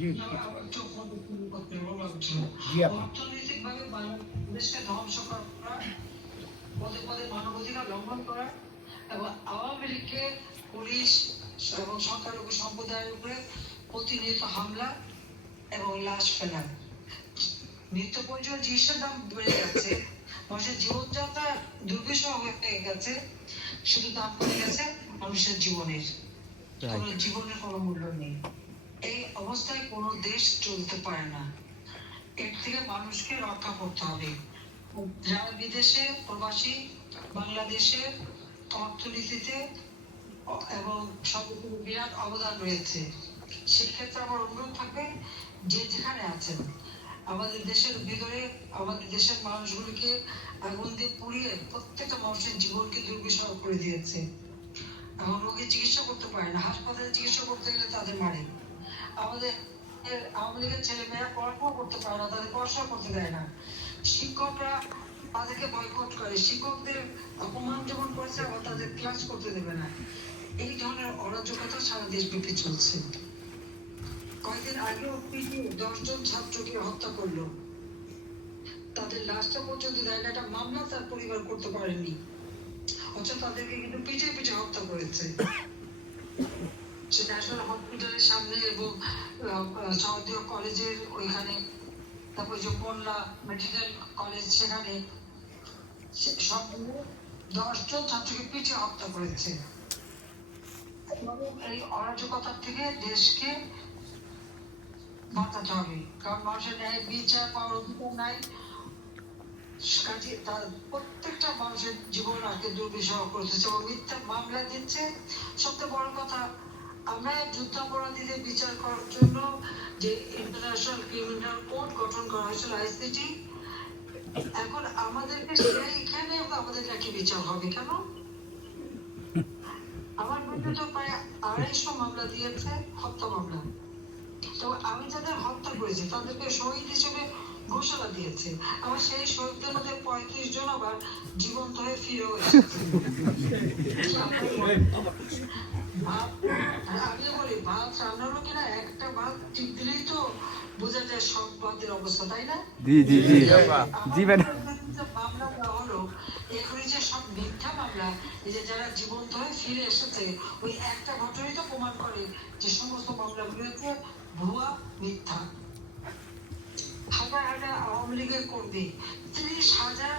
জি অর্থনৈতিকভাবে বাংলাদেশকে ধ্বংস করা, পদে পদে মানবাধিকার লঙ্ঘন করা এবং আওয়ামী লীগকে পুলিশ এবং সংখ্যালঘু সম্প্রদায়ের উপরে প্রতিনিয়ত হামলা এবং লাশ ফেলা, নিত্য প্রয়োজনীয় জিনিসের দাম বেড়ে যাচ্ছে, মানুষের জীবনযাত্রা দুর্বিষহ হয়ে গেছে, শুধু দাম কমে গেছে মানুষের জীবনের, কোন জীবনের কোনো মূল্য নেই। এই অবস্থায় কোনো দেশ চলতে পারে না। এর থেকে মানুষকে রক্ষা করতে হবে। যারা বিদেশে প্রবাসী, বাংলাদেশের অর্থনীতিতে এবং সর্বোপরি বিরাট অবদান রয়েছে, সেক্ষেত্রে আমার অনুরোধ থাকবে যে যেখানে আছেন, আমাদের দেশের ভিতরে আমাদের দেশের মানুষগুলিকে আগুন দিয়ে পুড়িয়ে প্রত্যেকটা মানুষের জীবনকে দুর্বিষহ করে দিয়েছে। এখন রোগী চিকিৎসা করতে পারে না, হাসপাতালে চিকিৎসা করতে গেলে তাদের মারে। আমাদের আওয়ামী লীগের ছেলেমেয়েরা পড়াশোনা করতে পারে না, তাদের পড়াশোনা করতে দেয় না। শিক্ষকরা তাদেরকে বয়কট করে, শিক্ষকদের অপমান যেমন করেছে, আবার তাদের ক্লাস করতে দেবে না। এই ধরনের অরাজকতা সারা দেশব্যাপী চলছে। কয়েকদিন আগেও পিটিয়ে 10 জন ছাত্রকে হত্যা করলো, তাদের লাশটা পর্যন্ত দেয় না, একটা মামলা তার পরিবার করতে পারেনি, অথচ তাদেরকে কিন্তু পিটিয়ে পিটিয়ে হত্যা করেছে। সেটা আসলে হসপিটালের সামনে এবং সহদীয় কলেজের ওইখানে, তারপর যে মোল্লা মেডিকেল কলেজ সেখানে, সব 10 জন ছাত্রকে পিটিয়ে হত্যা করেছে। এই অরাজকতার থেকে দেশকে বাঁচাতে হবে, কারণ মানুষের ন্যায় বিচার পাওয়ার অধিকার নাই। প্রত্যেকটা মানুষের জীবন আজকে দুর্বিষহ করতেছে এবং মিথ্যা মামলা দিচ্ছে। সবচেয়ে বড় কথা, আমরা যুদ্ধাপরাধীদের বিচার করার জন্য যে ইন্টারন্যাশনাল ক্রিমিনাল কোর্ট গঠন করা হয়েছিল আইসিটি, এখন আমাদেরকে সেইখানে আমাদের নাকি বিচার হবে কেন? আমার বিরুদ্ধে তো প্রায় 250 মামলা দিয়েছে, হত্যা মামলা। তো আমি যাদের হত্যা করেছি তাদেরকে শহীদ হিসেবে ঘোষণা দিয়েছে। আবার সেই শহীদদের মধ্যে 35 জন আবার জীবন্ত হয়ে ফিরেও এসেছে। আমি বলি, ভাত রান্নারও কিনা একটা ভাত টিপ দিলেই তো বোঝা যায় সব ভাতের অবস্থা, তাই না? জি জি জি জি ম্যাডাম। মামলা দেওয়া হলো, এগুলি যে সব মিথ্যা মামলা, এই যে যারা জীবন্ত হয়ে ফিরে এসেছে, ওই একটা ঘটনাই তো প্রমাণ করে যে সমস্ত মামলাগুলোতে ভুয়া, মিথ্যা। হাজার হাজার আওয়ামী লীগের কর্মী 30,000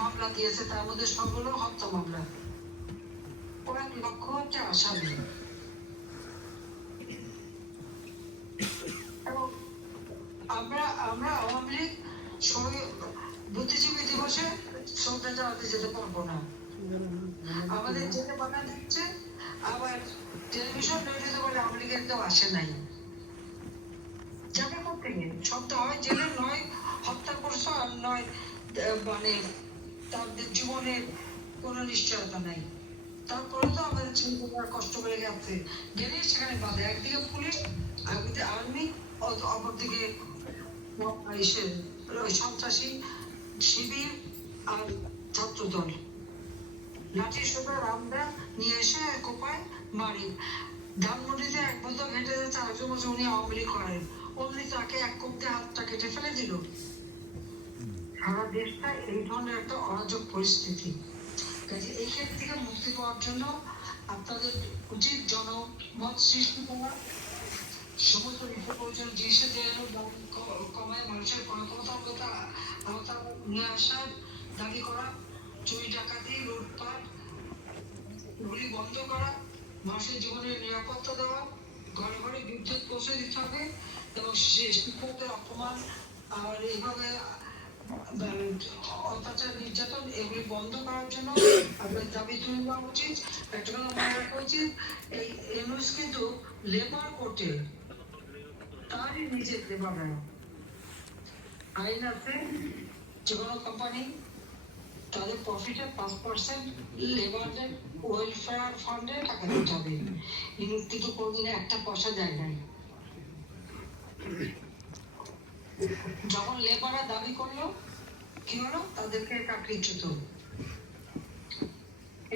মামলা দিয়েছে, তার মধ্যে সবগুলো হত্যা মামলা। কয়েক লক্ষ হচ্ছে আসামি। এবং আমরা আওয়ামী লীগ বুদ্ধিজীবী দিবসে শ্রদ্ধা জানাতে যেতে পারবো না, আমাদের যেতে বাধা দিচ্ছে। আবার টেলিভিশন রেডিওতে বলে আওয়ামী লীগের কেউ আসে নাই। যাবে কোথেকে? সব তো হয় জেলে, নয় হত্যা করছো, আর নয় মানে তাদের জীবনের কোনো নিশ্চয়তা নাই। তারপরে তো আমাদের ছেলেমেয়েরা কষ্ট করে গেছে, গেলেই সেখানে বাধা, একদিকে পুলিশ, একদিকে আর্মি, অপরদিকে সন্ত্রাসী শিবির আর ছাত্রদল লাঠি সোটা রামদা নিয়ে এসে কোপায় মারি। ধানমন্ডিতে এক বছর হেঁটে যাচ্ছে, আরেকজন বছর উনি আওয়ামী লীগ করেন, অমনি তাকে এক কোপ দিয়ে হাতটা কেটে ফেলে দিল। সারা দেশটা এই ধরনের একটা অরাজক পরিস্থিতি। কাজে এই ক্ষেত্র থেকে মুক্তি পাওয়ার জন্য আপনাদের উচিত জনমত সৃষ্টি করা, সমস্ত প্রয়োজন জিনিসের যে কমায় মানুষের ক্ষমতা নিয়ে আসার দাবি করা, চুরি ডাকাতি লুটপাট গুলি বন্ধ করা, মানুষের জীবনের নিরাপত্তা দেওয়া, ঘরে ঘরে বিদ্যুৎ পৌঁছে দিতে হবে এবং শিক্ষকদের অপমান আর এইভাবে অত্যাচার নির্যাতন এগুলি বন্ধ করার জন্য আপনার দাবি তুলে দেওয়া উচিত। একটা কথা মনে রাখা উচিত, এই এনএস কিন্তু লেবার কোর্টে তারই নিজের লেবার আইন আছে, যে কোনো কোম্পানি তাদের প্রফিটের 5% লেবারের ওয়েলফেয়ার ফান্ডে টাকা দিতে হবে। ইউনিট কিন্তু কোনদিন একটা পয়সা দেয় নাই। যখন লেবাররা দাবি করলো, কি হলো, তাদেরকে চাকরিচ্যুত।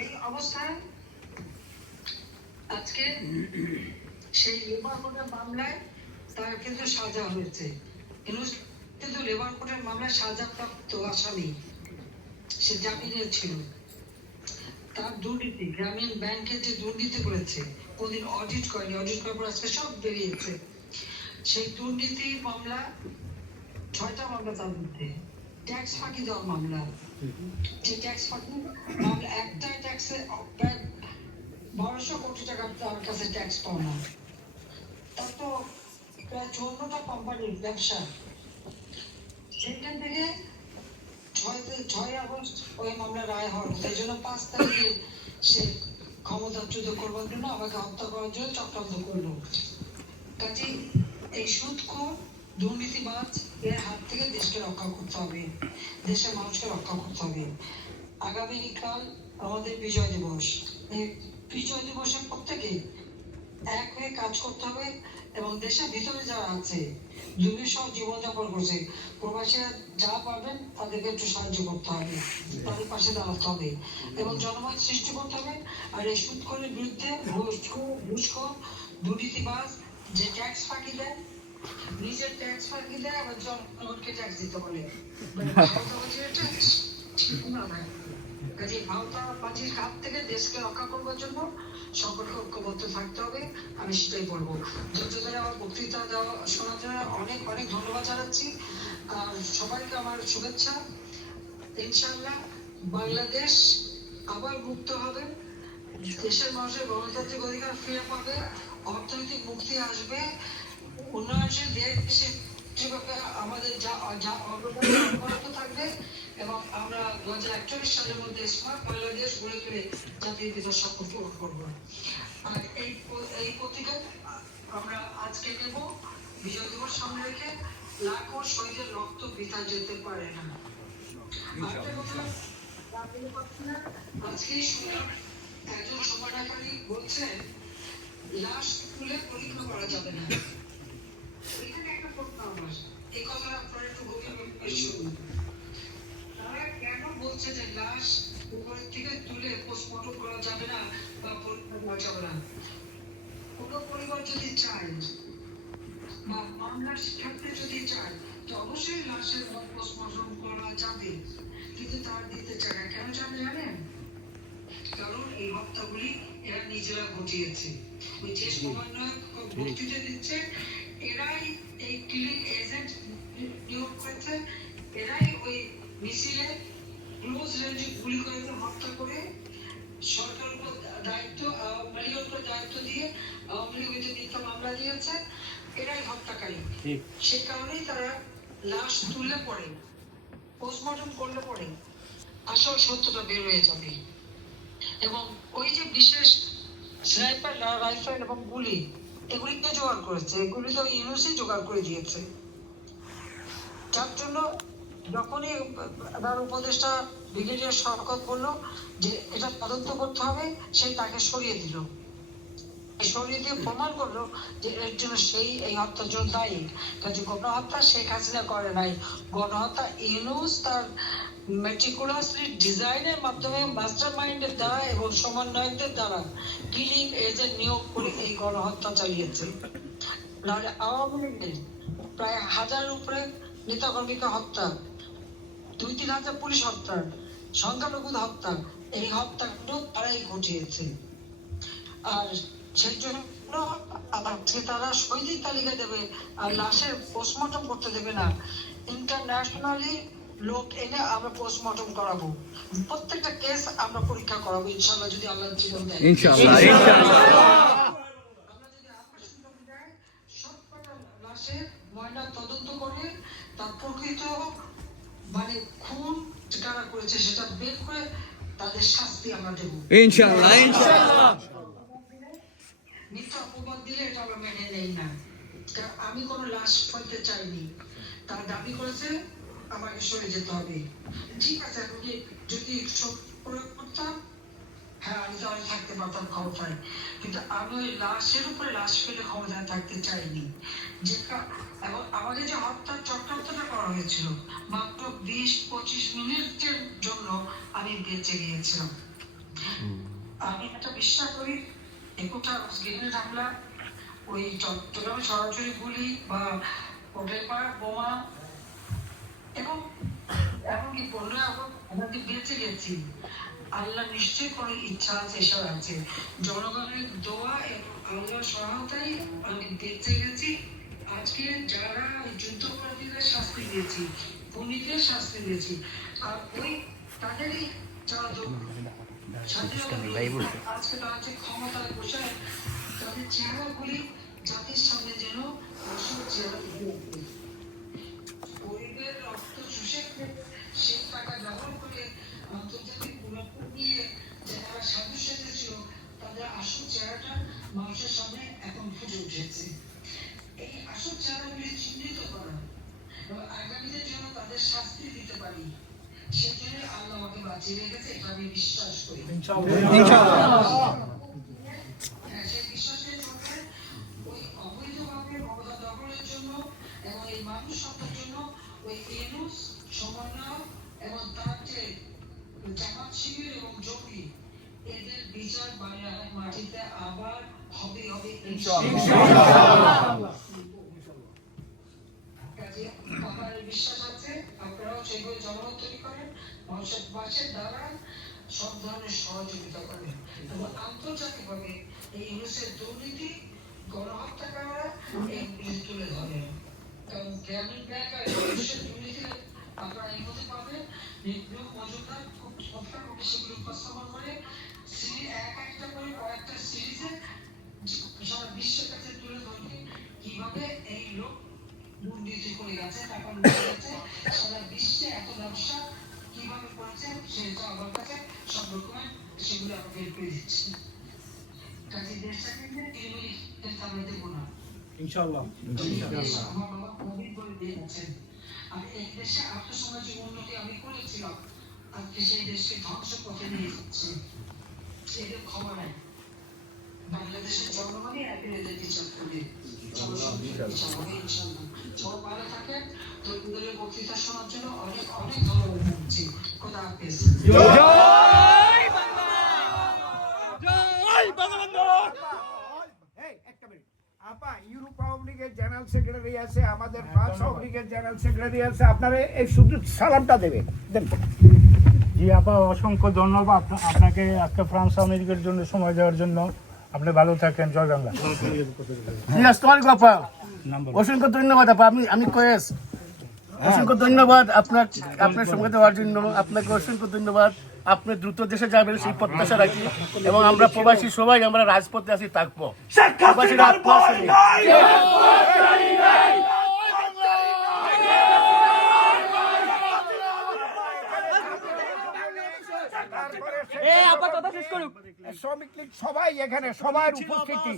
এই অবস্থায় আজকে সেই লেবার কোর্টের মামলায় তার কিন্তু সাজা হয়েছে। ইউনূস কিন্তু লেবার কোর্টের মামলায় সাজাপ্রাপ্ত আসামি, সে জামিনে ছিল। তার দুর্নীতি, গ্রামীণ ব্যাংকের যে দুর্নীতি করেছে, কোনদিন অডিট করেনি, অডিট করার পর আজকে সব বেরিয়েছে। সেই দুর্নীতি মামলা 6টা মামলা তার মধ্যে, ট্যাক্স ফাঁকি দেওয়ার মামলা। যে ট্যাক্স ফাঁকি মামলা, একটা ট্যাক্সে প্রায় 1200 কোটি টাকা তার কাছে ট্যাক্স পাওনা। তার তো প্রায় 54টা কোম্পানির ব্যবসা। সেখান থেকে 6 আগস্ট ওই মামলা রায় হওয়ার কথা, এই জন্য 5 তারিখে সে ক্ষমতাচ্যুত করবার জন্য আমাকে হত্যা করার জন্য চক্রান্ত করলো। কাজে এই সুদখোর দুর্নীতিবাজ এর হাত থেকে দেশকে রক্ষা করতে হবে, দেশের মানুষকে রক্ষা করতে হবে। আগামীকাল আমাদের বিজয় দিবস। এই বিজয় দিবসে প্রত্যেকে এক হয়ে কাজ করতে হবে এবং দেশের ভিতরে যারা আছে, দুর্বিষহ জীবনযাপন করছে, প্রবাসীরা যা পারবেন তাদেরকে একটু সাহায্য করতে হবে, তাদের পাশে দাঁড়াতে হবে এবং জনমত সৃষ্টি করতে হবে। আর এই সুদখোরের বিরুদ্ধে ঘুষখোর দুর্নীতিবাজ যে ট্যাক্স ফাঁকি দেয়, নিজের ট্যাক্স ফাঁকি দেয়, আবার জনগণকে ট্যাক্স দিতে বলে, কাজে ভাওতাবাজির হাত থেকে দেশকে রক্ষা করবার জন্য সকলকে ঐক্যবদ্ধ থাকতে হবে। আমি সেটাই বলবো। ধৈর্য ধরে আমার বক্তৃতা দেওয়া শোনার জন্য অনেক অনেক ধন্যবাদ জানাচ্ছি। আর সবাইকে আমার শুভেচ্ছা। ইনশাআল্লাহ বাংলাদেশ আবার মুক্ত হবে, দেশের মানুষের গণতান্ত্রিক অধিকার ফিরে পাবে, অর্থনৈতিক মুক্তি আসবে, উন্নয়নশীল দেশ হিসেবে আমাদের যা অগ্রগতি থাকবে এবং আমরা 2041 সালের মধ্যে স্মার্ট বাংলাদেশ গড়ে তুলে জাতির পিতার স্বপ্ন পূরণ করবো। আর এই প্রতীকে আমরা আজকে নেব বিজয় দিবস সামনে রেখে, লাখো শহীদের রক্ত বৃথা যেতে পারে না। আজকেই শুনলাম একজন সমাধানকারী বলছেন লাশ তুলে পরীক্ষা করা যাবে না। এখানে একটা প্রশ্ন আমার, এই কথা আপনারা একটু গভীরভাবে শুনুন। তারা কেন বলছে যে লাশ উপরের থেকে তুলে পোস্টমর্টম করা যাবে না বা পরীক্ষা করা যাবে না? কোনো পরিবার যদি চায় বা মামলার ক্ষেত্রে যদি চায়, তো অবশ্যই লাশের পোস্টমর্টম করা যাবে, কিন্তু তারা দিতে চায় না। কেন জানেন? কারণ এই হত্যাগুলি এরা নিজেরা ঘটিয়েছে। ওই যে সমন্বয়ক বক্তৃতা দিচ্ছে, এরাই এই কিলিং এজেন্ট নিয়োগ করেছে, এরাই ওই মিছিলে ক্লোজ রেঞ্জে গুলি করে হত্যা করে সরকারের উপর দায়িত্ব, আওয়ামী লীগের উপর দায়িত্ব দিয়ে আওয়ামী লীগ হইতে মিথ্যা মামলা দিয়েছে, এরাই হত্যাকারী। সে কারণেই তারা লাশ তুলে পড়ে পোস্টমর্টম করলে পরে আসল সত্যটা বের হয়ে যাবে। এবং ওই যে বিশেষ স্নাইপার রাইফেল এবং গুলি, এগুলি কে জোগাড় করেছে? এগুলি তো ইউনূসই জোগাড় করে দিয়েছে। যার জন্য যখনই তার উপদেষ্টা ব্রিগেডিয়ার শওকত বলল যে এটা তদন্ত করতে হবে, সে তাকে সরিয়ে দিল, সরিয়ে দিয়ে প্রমাণ করলো যে এর জন্য সেই এই হত্যার জন্য দায়ী। কাজে গণহত্যা শেখ হাসিনা করে নাই, গণহত্যা ইউনূস তার মেটিকুলাসলি ডিজাইনের মাধ্যমে মাস্টার মাইন্ডের দ্বারা এবং সমন্বয়কদের দ্বারা কিলিং এজেন্ট নিয়োগ করে এই গণহত্যা চালিয়েছে। নাহলে আওয়ামী লীগের প্রায় 1000-এর উপরে নেতাকর্মীকে হত্যা, 2-3 হাজার পুলিশ হত্যা, সংখ্যালঘু হত্যা, এই হত্যাকাণ্ড তারাই ঘটিয়েছে। আর সেই জন্য আজকে তারা শহীদের তালিকা দেবে আর লাশের পোস্টমর্টম করতে দেবে না। ইন্টারন্যাশনালি লোক এনে আমরা পোস্টমর্টম করাবো, প্রত্যেকটা কেস আমরা পরীক্ষা করাবো ইনশাআল্লাহ, যদি আল্লাহ জীবন দেয়। ইনশাআল্লাহ ইনশাআল্লাহ আমরা যদি আমার সুযোগ দেয়, সবকটা লাশের ময়না তদন্ত করে তার প্রকৃত মানে খুন কারা করেছে সেটা বের করে তাদের শাস্তি আমরা দেবো ইনশাআল্লাহ ইনশাআল্লাহ। মিথ্যা অপবাদ দিলে এটা আমরা মেনে নেই না। কারণ আমি কোনো লাশ ফেলতে চাইনি, তারা দাবি করেছে আমাকে সরে যেতে হবে। ঠিক আছে, আমি যদি প্রয়োগ করতাম, হ্যাঁ আমি তাহলে থাকতে পারতাম ক্ষমতায়, কিন্তু আমি ওই লাশের উপরে লাশ ফেলে ক্ষমতায় থাকতে চাইনি। যে এবং আমাদের যে হত্যার চক্রান্তটা করা হয়েছিল, মাত্র 20-25 মিনিটের জন্য আমি বেঁচে গিয়েছিলাম। আমি একটা বিশ্বাস করি 21 আগস্ট গ্রেনেড হামলা ওই চট্টগ্রামে সরাসরি গুলি বা হোটেল পাড়া বোমা এবং এমনকি 15 আগস্ট আমরা যে বেঁচে গেছি, আল্লাহ নিশ্চয়ই কোনো ইচ্ছা আছে, ঈশ্বর আছে, জনগণের দোয়া এবং আল্লাহর সহায়তায় আমি বেঁচে গেছি। আজকে যারা যুদ্ধপরাধীদের শাস্তি দিয়েছি, খুনিদের শাস্তি দিয়েছি, আর ওই তাদেরই যারা স্বাধীনতা আজকে তারা যে ক্ষমতায় বসে তাদের চেহারাগুলি জাতির সামনে যেন অসুখ চেহারা গরিবের রক্ত চুষে সেই টাকা ব্যবহার করে আন্তর্জাতিক মুনাফা নিয়ে যারা সাধু সেজেছিল তাদের আসল চেহারাটা মানুষের সামনে এখন ফুটে উঠেছে। এই আসল চেহারাগুলি চিহ্নিত করা এবং আগামীদের জন্য তাদের শাস্তি দিতে পারি, সেজন্য আল্লাহ আমাকে বাঁচিয়ে রেখেছে, এটা আমি বিশ্বাস করি। সেই বিশ্বাসের চোখে ওই অবৈধভাবে ক্ষমতা দখলের জন্য এবং এই মানুষ হত্যার জন্য ওই ইউনূস, সমন্বয় এবং তার যে জামাত শিবির এবং জঙ্গি, এদের বিচার বাংলার মাটিতে আবার হবে হবে ইনশাআল্লাহ। আমার বিশ্বাস আছে আপনারাও সেগুলো জনমত তৈরি করেন, মানুষের পাশে দাঁড়ান, সব ধরনের সহযোগিতা করেন এবং আন্তর্জাতিকভাবে এই ইউনূসের দুর্নীতি, গণহত্যা করা এইগুলি তুলে ধরেন। কারণ গ্রামীণ ব্যাংক আর ইউনূসের দুর্নীতি আপনারা এই মধ্যে পাবেন। নির্ভীক মজুমদার খুব চমৎকারভাবে সেগুলো উপস্থাপন করে সিরিজ একটা করে কয়েকটা সিরিজে সারা বিশ্বের কাছে তুলে ধরবে কিভাবে এই লোক দুর্নীতি করে গেছে, টাকা লুটে গেছে, সারা বিশ্বে এত ব্যবসা কিভাবে করেছে সেটা আমার কাছে সব রকমের সেগুলো আমি বের করে দিচ্ছি। কাজে দেশটাকে তৃণমূলের তারা দেবো না ইনশাআল্লাহ। আমার বাবা কবির বলে দিয়ে গেছেন, আর এই দেশে আর্থসামাজিক উন্নতি আমি করেছিলাম, আজকে সেই দেশকে ধ্বংসের পথে নিয়ে যাচ্ছে, এদের খবর নাই। বাংলাদেশের জনগণই এদের বিচার করবে, সবাই ভালো থাকেন। তরুণদের বক্তৃতা শোনার জন্য অনেক অনেক ধন্যবাদ জানাচ্ছি। খোদা হাফেজ। আপা ইউরোপ আওয়ামী লীগের জেনারেল সেক্রেটারি আছে, আমাদের ফ্রান্স আওয়ামী লীগের জেনারেল সেক্রেটারি আছে, আপনারা এই শুধু সালামটা দেবেন। জি আপা, অসংখ্য ধন্যবাদ আপনাকে আজকে ফ্রান্স আওয়ামী লীগের জন্য সময় দেওয়ার জন্য। আপনি ভালো থাকেন, জয় বাংলা। অসংখ্য ধন্যবাদ আপা, আমি কয়েস অসংখ্য ধন্যবাদ আপনার সময় দেওয়ার জন্য। আপনাকে অসংখ্য ধন্যবাদ। আপনি দ্রুত দেশে যাবেন সেই প্রত্যাশা রাখি এবং আমরা প্রবাসী সবাই আমরা রাজপথে আছি থাকবো। শ্রমিক লীগ সবাই এখানে, সবার উপস্থিতি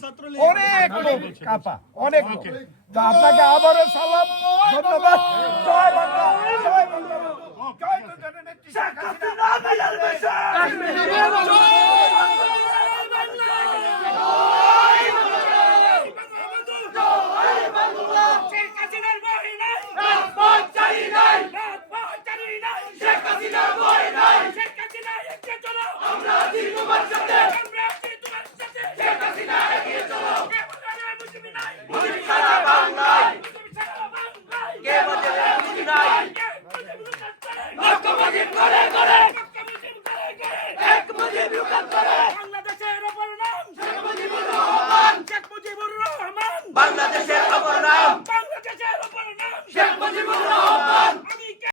অনেক লোক আপা, অনেক লোক। তো আপনাকে আবারও সালাম, ধন্যবাদ। জয় বাংলা, জয় বাংলা, জয় জননেত্রী শেখ হাসিনা। বাংলাদেশের অপর নাম শেখ মুজিবুর রহমান।